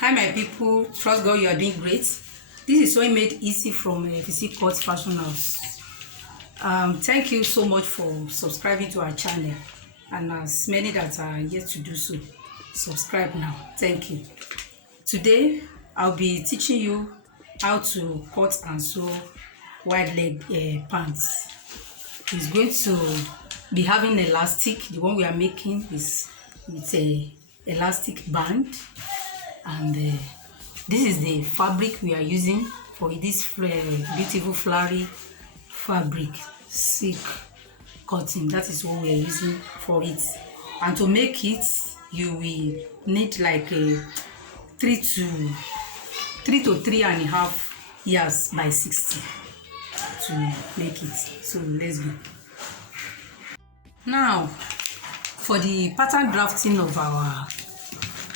Hi my people, trust God you are doing great. This is Sewing Made Easy from Physique Fashion House. Thank you so much for subscribing to our channel, and as many that are yet to do so, subscribe now. Thank you. Today I'll be teaching you how to cut and sew wide leg pants. It's going to be having elastic. The one we are making is with a elastic band, and this is the fabric we are using for this beautiful flowery fabric, silk cotton. That is what we are using for it. And to make it, you will need like a 3 to 3.5 yards by 60 to make it. So let's go. Now for the pattern drafting of our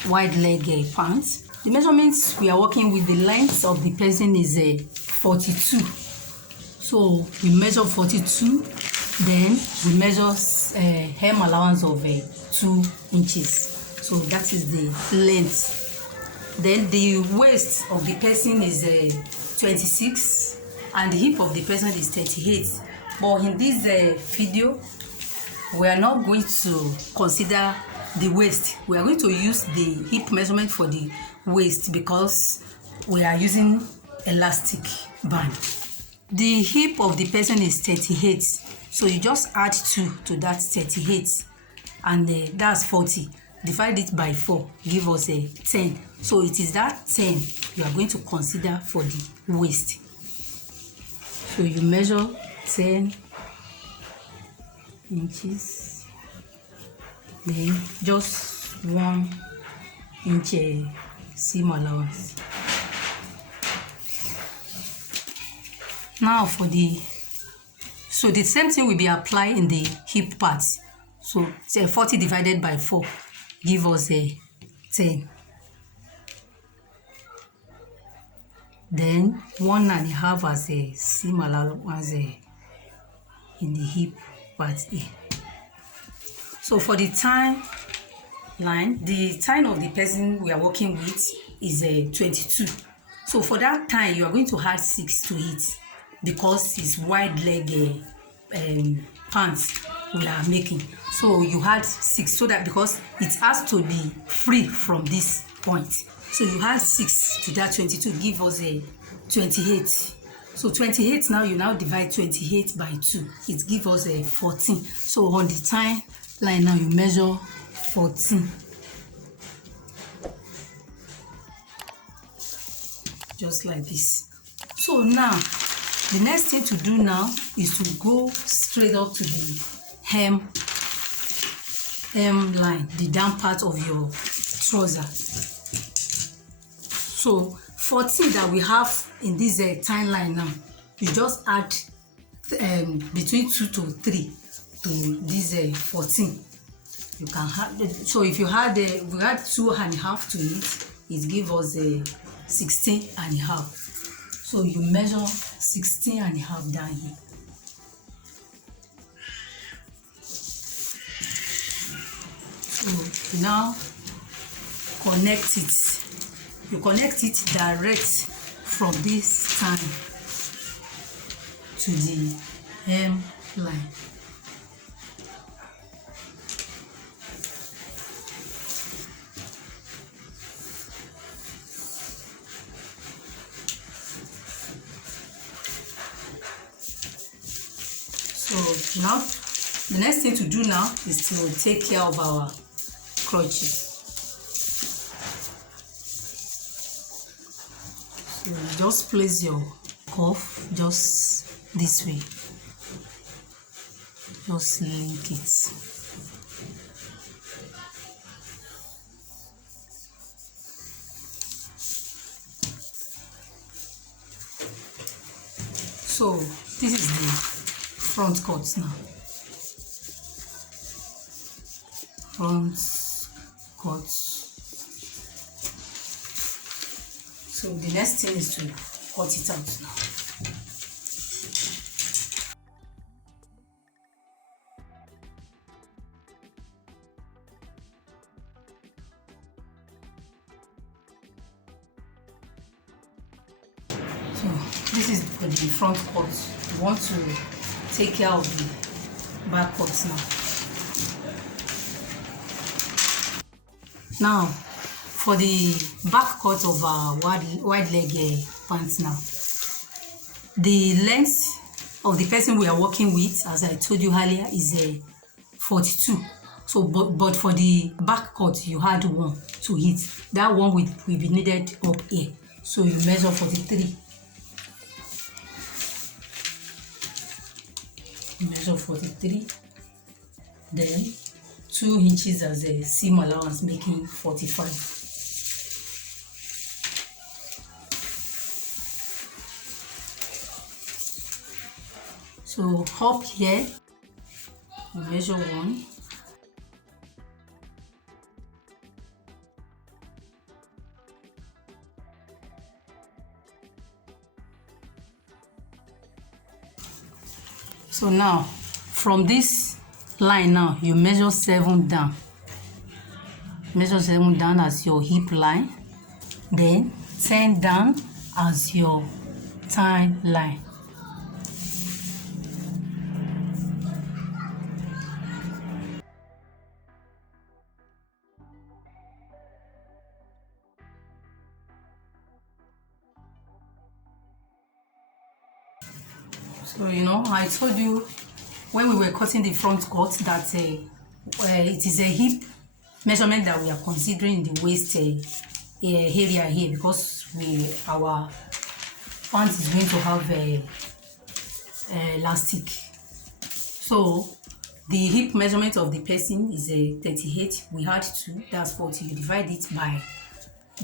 wide leg pants, the measurements we are working with, the length of the person is 42. So we measure 42, then we measure hem allowance of 2 inches. So that is the length. Then the waist of the person is 26 and the hip of the person is 38. But in this video, we are not going to consider the waist. We are going to use the hip measurement for the waist because we are using elastic band. The hip of the person is 38, so you just add 2 to that 38, and that's 40. Divide it by 4, give us a 10. So it is that 10 you are going to consider for the waist. So you measure 10 inches, then just 1 inch seam allowance. Now for the same thing will be applied in the hip part. So 40 divided by 4 give us a 10. Then 1.5 as a seam allowance in the hip part A. So for the time line, the time of the person we are working with is 22. So for that time, you are going to add 6 to it because it's wide leg pants we are making. So you add 6 so that because it has to be free from this point. So you add 6 to that 22, give us a 28. So 28 now, you now divide 28 by 2. It gives us a 14. So on the time line now, you measure 14. Just like this. So now, the next thing to do now is to go straight up to the hem line, the down part of your trouser. So 14 that we have in this timeline now, you just add between 2 to 3 to this 14. You can have, so if you had we add 2.5 to it, it gives us a 16.5. So you measure 16.5 down here. So now connect it. You connect it direct from this time to the hem line. So now the next thing to do now is to take care of our crotches. So just place your cuff just this way. Just link it. So this is the front cut now. Front cut. So the next thing is to cut it out now. This is for the front cut. You want to take care of the back cuts now. Now, for the back cut of our wide leg pants now, the length of the person we are working with, as I told you earlier, is 42. So, but for the back cut, you had one to hit. That one will be needed up here. So you measure 43. Measure 43. Then 2 inches as a seam allowance, making 45. So up here, we measure 1. So now, from this line now, you measure 7 down. Measure 7 down as your hip line. Then 10 down as your thigh line. So, I told you when we were cutting the front cut that it is a hip measurement that we are considering the waist area here, because our pants is going to have elastic. So the hip measurement of the person is 38. We had 2, that's 40. You divide it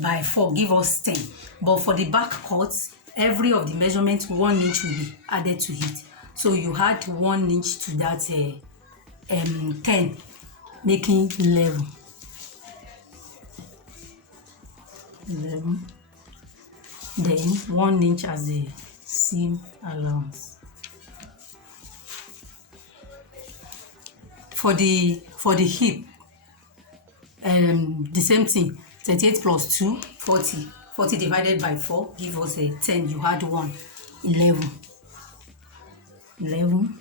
by 4, give us 10. But for the back cut, every of the measurements 1 inch will be added to it. So you add 1 inch to that 10, making 11. 11. Then 1 inch as a seam allowance. For the hip, the same thing. 38 plus 2, 40. 40 divided by 4 give us a 10. You had 1, 11. 11.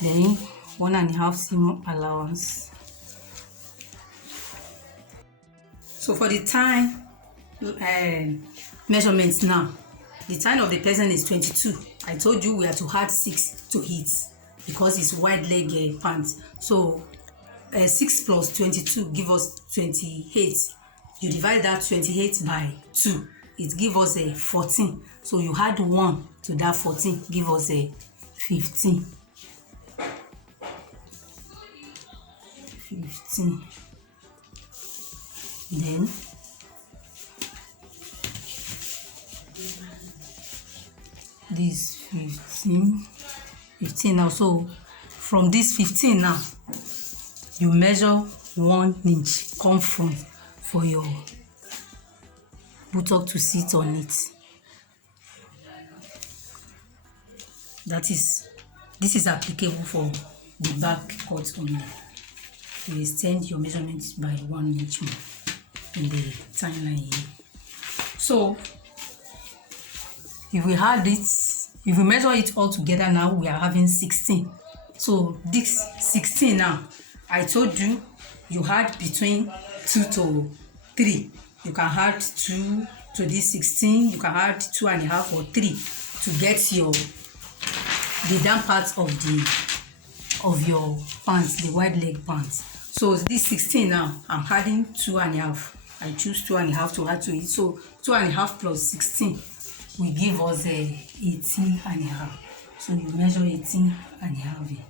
Then 1.5 seam allowance. So for the thigh measurements now, the thigh of the person is 22. I told you we have to add 6 to it because it's wide leg pants. So 6 plus 22 give us 28. You divide that 28 by 2, it gives us a 14. So you add 1 to that 14, give us a 15. 15. Then this 15. 15 now. So from this 15 now, you measure 1 inch come from for your buttock to sit on it. This is applicable for the back cut only. You extend your measurements by 1 inch more in the timeline here. So if we had it, if we measure it all together now, we are having 16. So this 16 now, I told you, you had between 2 to 3. You can add 2 to this 16. You can add 2.5 or 3 to get the down part of your pants, the wide leg pants. So this 16 now, I'm adding 2.5. I choose 2.5 to add to it. So 2.5 plus 16 will give us 18.5. So you measure 18.5 here.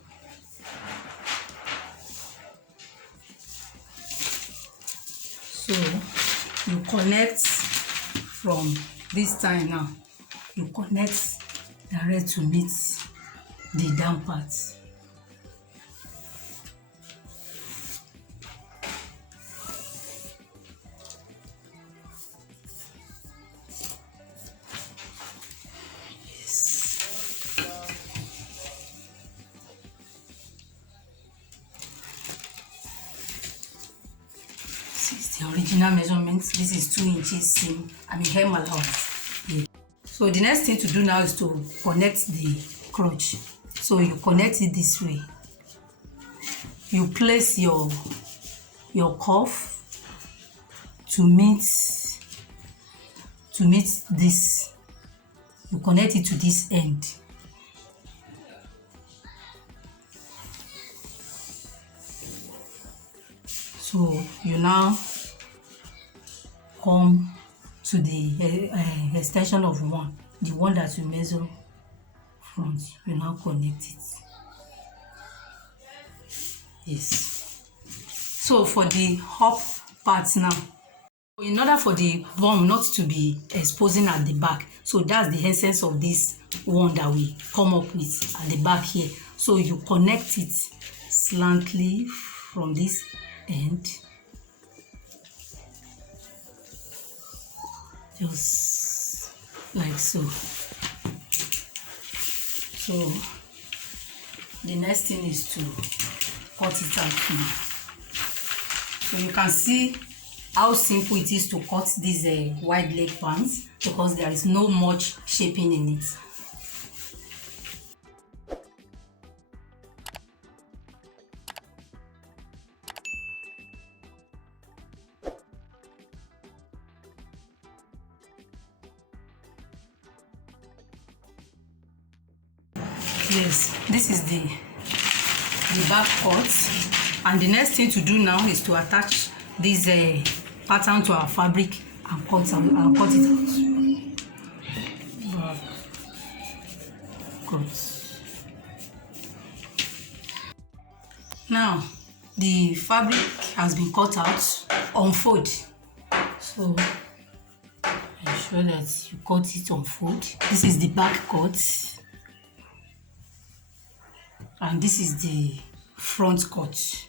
So you connect from this time now. You connect direct to meet the down part. The original measurements, this is 2 inches seam, hem allowance. Yeah. So the next thing to do now is to connect the crotch. So you connect it this way. You place your cuff to meet this. You connect it to this end. So you now come to the extension of one, the one that you measure front. You now connect it. Yes. So for the up part now, in order for the bum not to be exposing at the back, so that's the essence of this one that we come up with at the back here. So you connect it slantly from this end, just like so. So the next thing is to cut it out now. So you can see how simple it is to cut these wide leg pants, because there is no much shaping in it. Yes, this is the back cut, and the next thing to do now is to attach this pattern to our fabric and cut it out. Back cut. Now the fabric has been cut out. Unfold. So ensure that you cut it unfold. This is the back cut. And this is the front cut,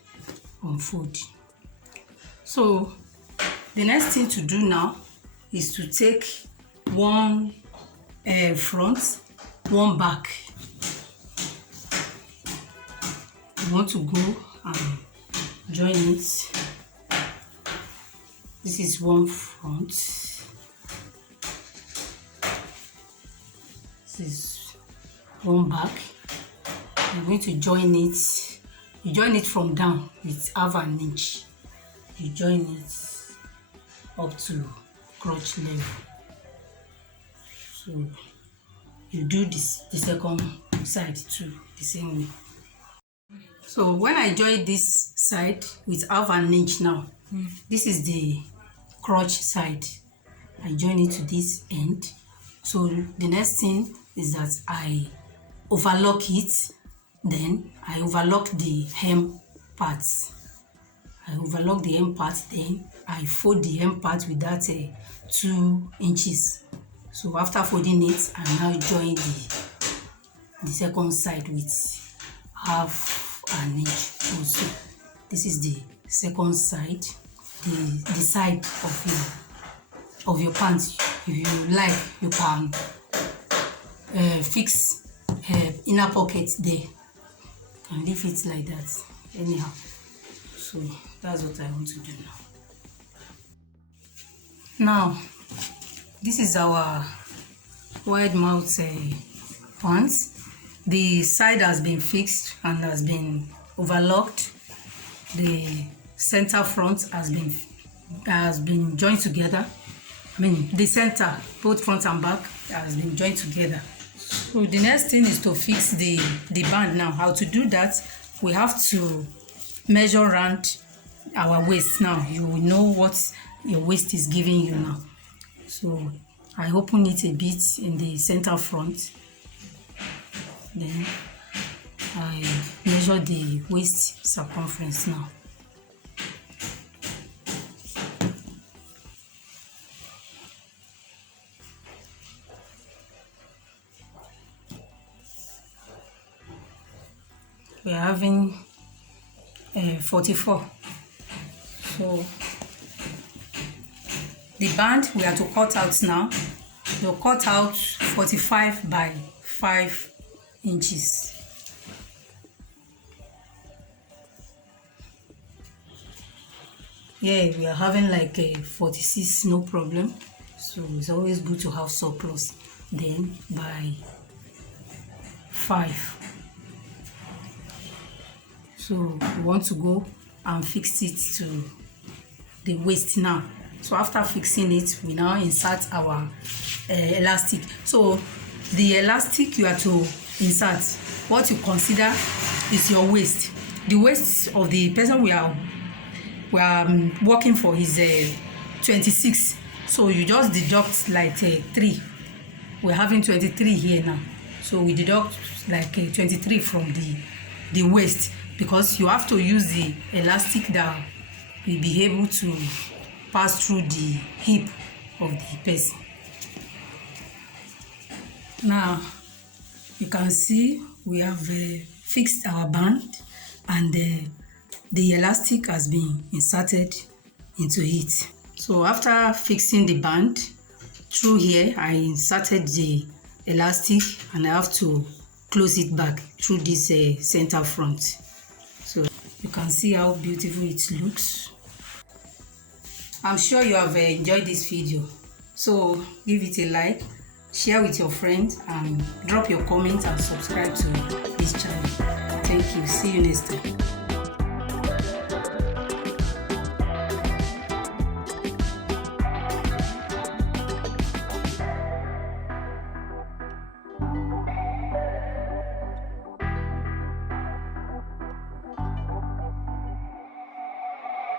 unfold. So the next thing to do now is to take one front, one back. You want to go and join it. This is one front. This is one back. You're going to join it. You join it from down with half an inch. You join it up to crotch level. So you do this the second side too, the same way. So when I join this side with half an inch now, this is the crotch side. I join it to this end. So the next thing is that I overlock it. Then I overlock the hem parts. I overlock the hem part, then I fold the hem part with that 2 inches. So after folding it, I now join the second side with half an inch also. This is the second side, the side of your pants. If you like, you can fix inner pocket there and leave it like that anyhow. So that's what I want to do now. This is our wide mouth pants. The side has been fixed and has been overlocked. The center front has been joined together. I mean, the center, both front and back, has been joined together. So the next thing is to fix the band now. How to do that? We have to measure around our waist now. You will know what your waist is giving you now. So I open it a bit in the center front. Then I measure the waist circumference now. We are having 44. So the band we are to cut out now. We'll cut out 45 by 5 inches. Yeah, we are having like a 46, no problem. So it's always good to have surplus. then by 5. So we want to go and fix it to the waist now. So after fixing it, we now insert our elastic. So the elastic you are to insert, what you consider is your waist. The waist of the person we are working for is 26. So you just deduct like 3. We're having 23 here now, so we deduct like 23 from the waist, because you have to use the elastic that will be able to pass through the hip of the person. Now you can see we have fixed our band, and the elastic has been inserted into it. So after fixing the band, through here I inserted the elastic, and I have to close it back through this center front. So you can see how beautiful it looks. I'm sure you have enjoyed this video, so give it a like, share with your friends, and drop your comments and subscribe to this channel. Thank you. See you next time.